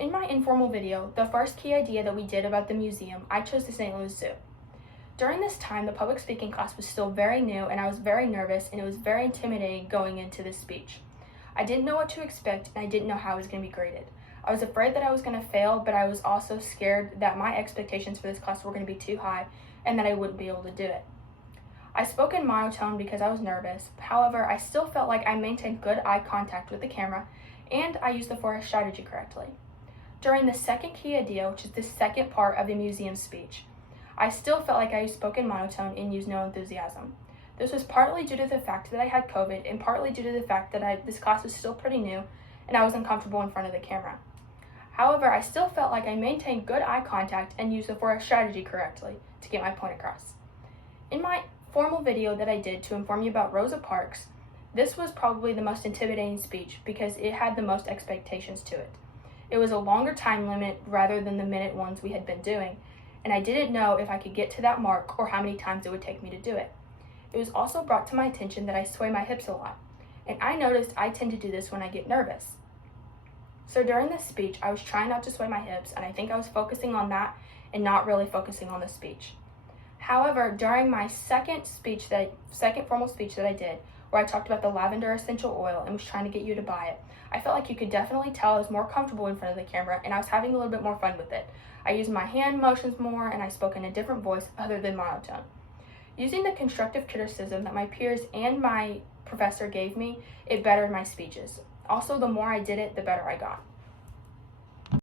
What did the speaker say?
In my informal video, the first key idea that we did about the museum, I chose the St. Louis Zoo. During this time, the public speaking class was still very new and I was very nervous and it was very intimidating going into this speech. I didn't know what to expect and I didn't know how it was going to be graded. I was afraid that I was going to fail, but I was also scared that my expectations for this class were going to be too high and that I wouldn't be able to do it. I spoke in monotone because I was nervous. However, I still felt like I maintained good eye contact with the camera and I used the forest strategy correctly. During the second key idea, which is the second part of the museum speech, I still felt like I spoke in monotone and used no enthusiasm. This was partly due to the fact that I had COVID and partly due to the fact that this class was still pretty new and I was uncomfortable in front of the camera. However, I still felt like I maintained good eye contact and used the forest strategy correctly to get my point across. In my formal video that I did to inform you about Rosa Parks, this was probably the most intimidating speech because it had the most expectations to it. It was a longer time limit rather than the minute ones we had been doing, and I didn't know if I could get to that mark or how many times it would take me to do it. It was also brought to my attention that I sway my hips a lot, and I noticed I tend to do this when I get nervous. So during this speech, I was trying not to sway my hips, and I think I was focusing on that and not really focusing on the speech. However, during my second formal speech that I did, where I talked about the lavender essential oil and was trying to get you to buy it, I felt like you could definitely tell I was more comfortable in front of the camera and I was having a little bit more fun with it. I used my hand motions more and I spoke in a different voice other than monotone. Using the constructive criticism that my peers and my professor gave me, it bettered my speeches. Also, the more I did it, the better I got.